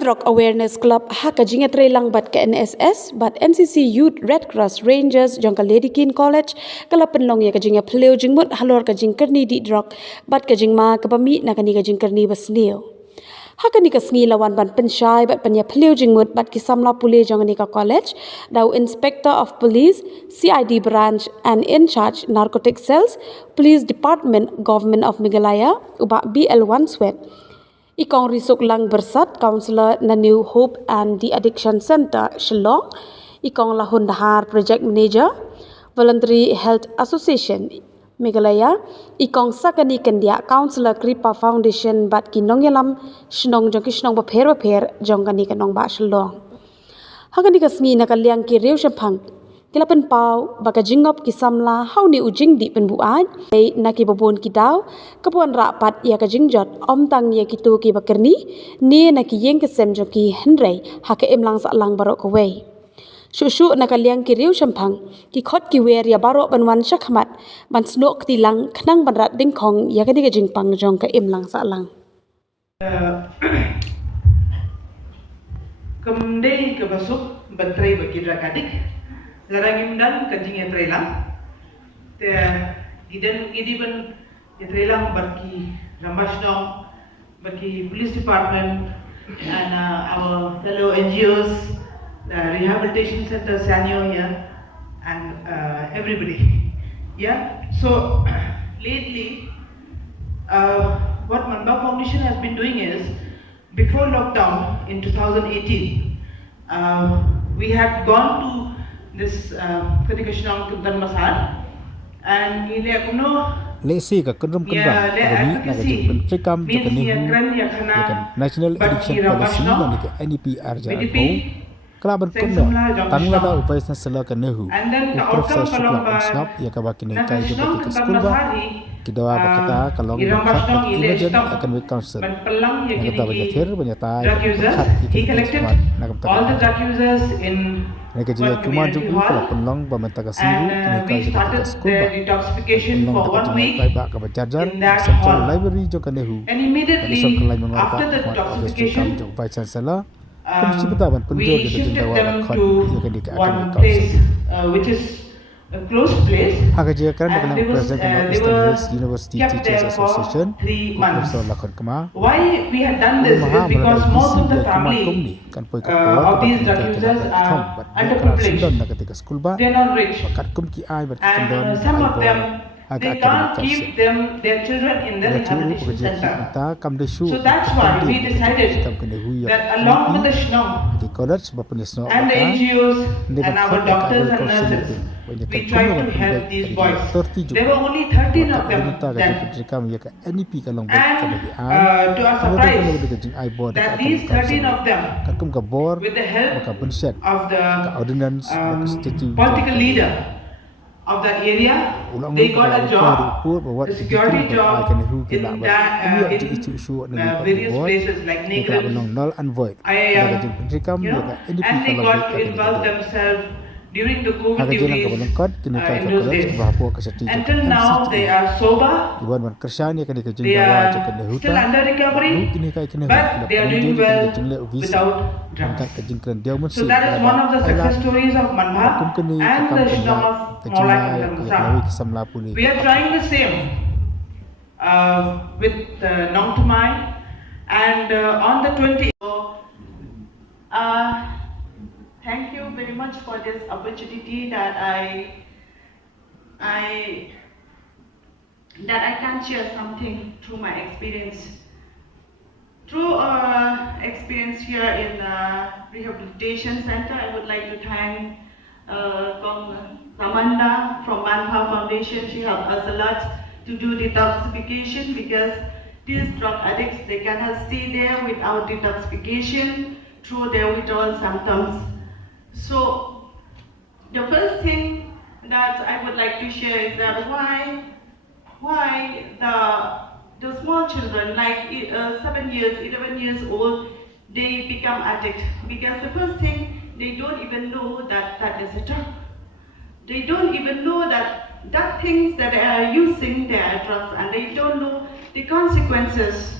Drok Awareness Club haka Jingeh lang bat ke NSS bat NCC Youth Red Cross Rangers jong ka Lady Kin College kala penlong ya ka Jingeh pleu jingmut halor ka jing kerni di Drok bat ka jingma ka bami na ka ni ka jing kerni basneo haka ni ka sngi lawan ban pensyai bat penya pleu jingmut bat ki samla pule jong ni ka college dau Inspector of Police CID branch and in charge narcotic cells Police Department Government of Meghalaya uba BL1 Swet Ikong risuk lang bersat counselor na New Hope and the Addiction Center Shillong ikong lahun dahar project manager Voluntary Health Association Meghalaya ikong sakani kendia counselor Kripa Foundation bat ki nongyalam shnong jong ki shnong ba pher jong kani kanong ba Shillong hagani ka sngi na kalyang ki reu shaphang kila Pynpaw baka jingop ki samla hau ni ujing di penbuat ai naki babon ki daw kapuan rapat ya ka jingjot om tang ya ki tu ki bakerni ni naki yeng ke sem jo ki henrei ha ka emlang sa lang barok ko wei shushu na kalyang ki riu shampang ki khot ki wer ya barok banwan shakhamat ban snok ti lang khnang ban rat ding khong ya ka ni ka jingpang jong ka emlang sa lang Kemudian ke basuk batrai bagi drakadik larangim dan kajing etrelang te gidiban etrelang bagi ramasdong bagi police department and our fellow NGOs the rehabilitation center Sanyo here and everybody so lately what Pynpaw Foundation has been doing is before lockdown in 2018 we had gone to this Kadikashnong Kuntan Masar and Nongïakhun Lesi ka kendrum kendram adami na ka pentrikam jekani National Addiction Policy na ka NPR jago kelaban kunno tangla da upaya sela ka nehu Professor Shukla Ansnap ya ka bakini kai jebati ka school ba kidawa bakata kalong khat ka emergent academic council na ka bajathir banyatai khat ikin na ka all the drug users in Mereka juga cuma juga kalau penlong pemerintah kasiru kini kaya seperti ke school ba penlong dapat jalan baik bak kabar charger central library juga nehu bagi sok kelai mengapa office become juga vice chancellor komisi pertahanan penjor di bagian bawah khot juga di academic council which is a close place Haka jika kerana dengan President of Eastern Hills University Teachers Association Professor Lakon Kama why we had done this is because most of the family of these drug users are underprivileged they are not rich and some of them they can't keep their children in the rehabilitation center. So that's why we decided that along with the Shnong and the NGOs and our doctors and nurses, we tried to help these boys. There were only 13 of them then. And to our surprise, that these 13 of them, with the help of the political leader of that area, they got a job, a security job in various places like Nongïakhun, IAM, and they got to involve themselves during the COVID duties in those days. Until now, they are sober, they are still under recovery, but they are doing well without drugs. So that is one of the success stories of Pynpaw and the Shnong of Nongïakhun. We are trying the same with Nongïakhun and on the 20th. Thank you very much for this opportunity that I can share something through my experience. Through experience here in rehabilitation center, I would like to thank Samanda from Pynpaw Foundation. She helped us a lot to do detoxification because these drug addicts, they cannot stay there without detoxification through their withdrawal symptoms. So the first thing that I would like to share is that why the small children like 7 years, 11 years old, they become addicts because the first thing they don't even know that is a drug. They don't even know that things that they are using, they are drugs, and they don't know the consequences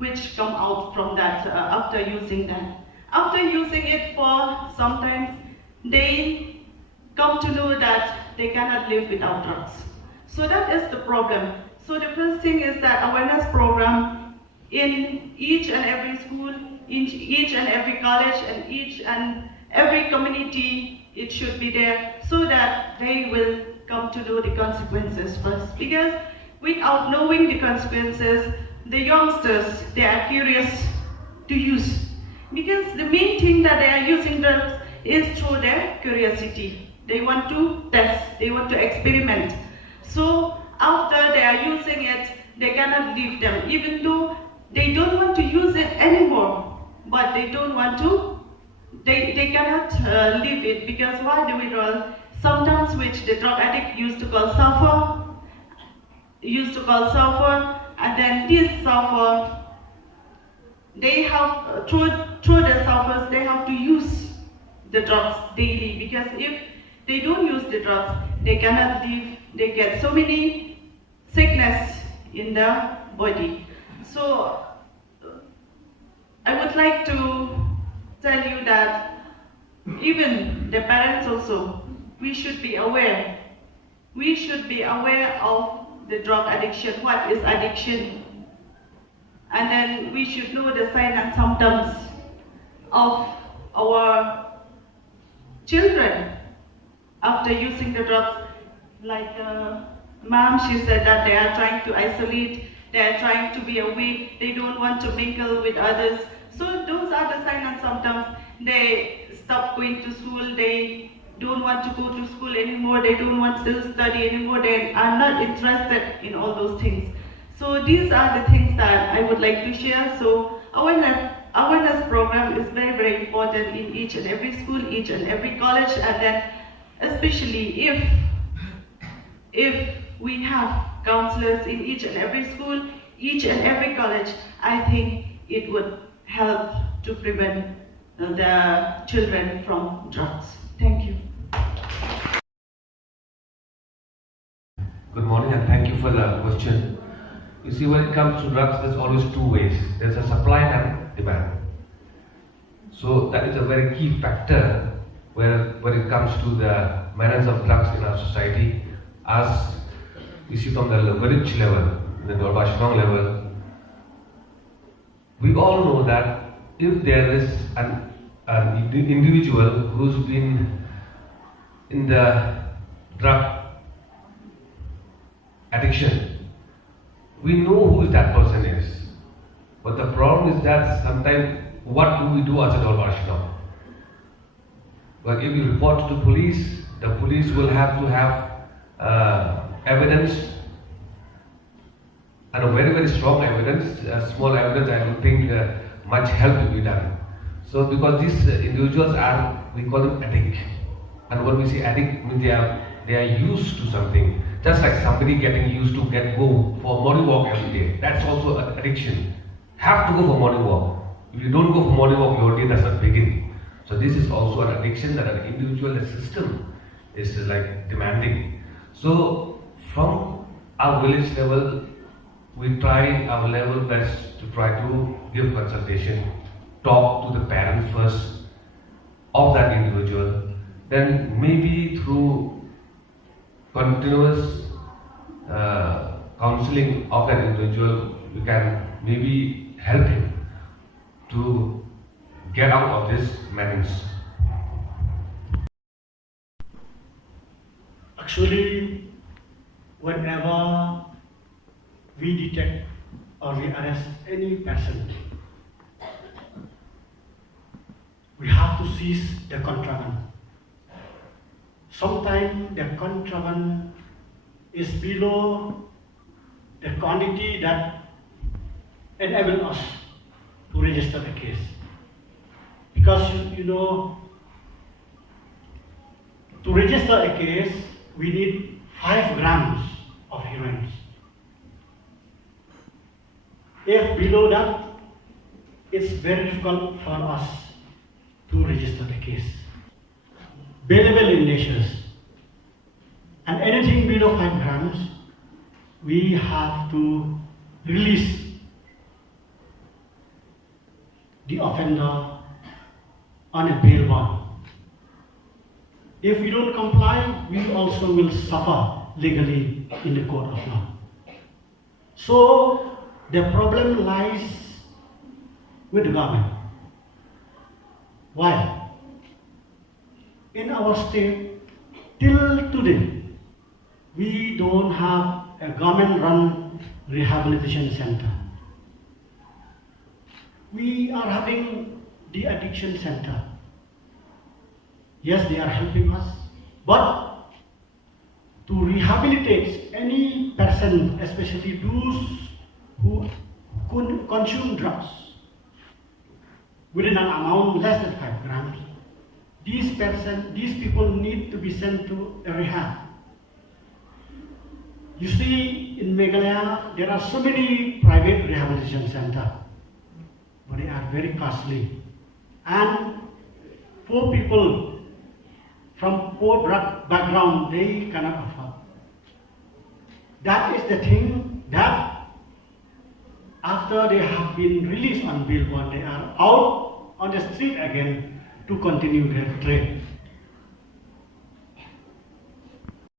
which come out from that after using that. After using it for sometimes, they come to know that they cannot live without drugs. So that is the problem. So the first thing is that awareness program in each and every school, in each and every college, and each and every community, it should be there so that they will come to know the consequences first. Because without knowing the consequences, the youngsters, they are curious to use. Because the main thing that they are using drugs is through their curiosity. They want to test, they want to experiment. So after they are using it, they cannot leave them, even though they don't want to use it anymore, but they don't want to, they cannot leave it, because why the withdrawal, sometimes which the drug addict used to call sulfur, and then this sulfur, they have, through the sulfurs, they have to use the drugs daily, because if they don't use the drugs, they cannot live, they get so many sickness in the body. So I would like to tell you that even the parents also, we should be aware. We should be aware of the drug addiction, what is addiction. And then we should know the signs and symptoms of our children after using the drugs. Like mom, she said that they are trying to isolate, they are trying to be away, they don't want to mingle with others. So those are the signs and symptoms. They stop going to school, they don't want to go to school anymore, they don't want to study anymore, they are not interested in all those things. So these are the things that I would like to share. So awareness program is very, very important in each and every school, each and every college, and then especially if we have counselors in each and every school, each and every college, I think it would help to prevent the children from drugs. Thank you. Good morning and thank you for the question. You see, when it comes to drugs, there's always two ways. There's a supply and demand. So that is a very key factor when it comes to the manners of drugs in our society. As you see from the village level, the Nongïakhun level, we all know that if there is an individual who's been in the drug addiction, we know who that person is. But the problem is that sometimes what do we do as a Nongïakhun? But if you report to the police will have to have evidence, and a very, very strong evidence. Small evidence, I don't think much help will be done. So because these individuals are, we call them addict. And when we say addict, means they are used to something. Just like somebody getting used to go for morning walk every day. That's also an addiction. Have to go for morning walk. If you don't go for morning walk, your day does not begin. So this is also an addiction that an individual, the system is like demanding. So from our village level, we try our level best to try to give consultation, talk to the parents first of that individual, then maybe through continuous counseling of that individual, we can maybe help him to get out of this madness. Actually, whenever we detect or we arrest any person, we have to seize the contraband. Sometimes the contraband is below the quantity that enables us to register the case. Because you know, to register a case, we need 5 grams of heroin. If below that, it's very difficult for us to register the case. Billable in natures, and anything below 5 grams, we have to release the offender on a bail bond. If we don't comply, we also will suffer legally in the court of law. So the problem lies with the government. Why? In our state, till today, we don't have a government-run rehabilitation center. We are having the addiction center. Yes, they are helping us, but to rehabilitate any person, especially those who consume drugs within an amount less than 5 grams, these people need to be sent to a rehab. You see, in Meghalaya, there are so many private rehabilitation centers, but they are very costly. And poor people from poor drug background, they cannot afford. That is the thing that after they have been released on bail bond, they are out on the street again to continue their trade.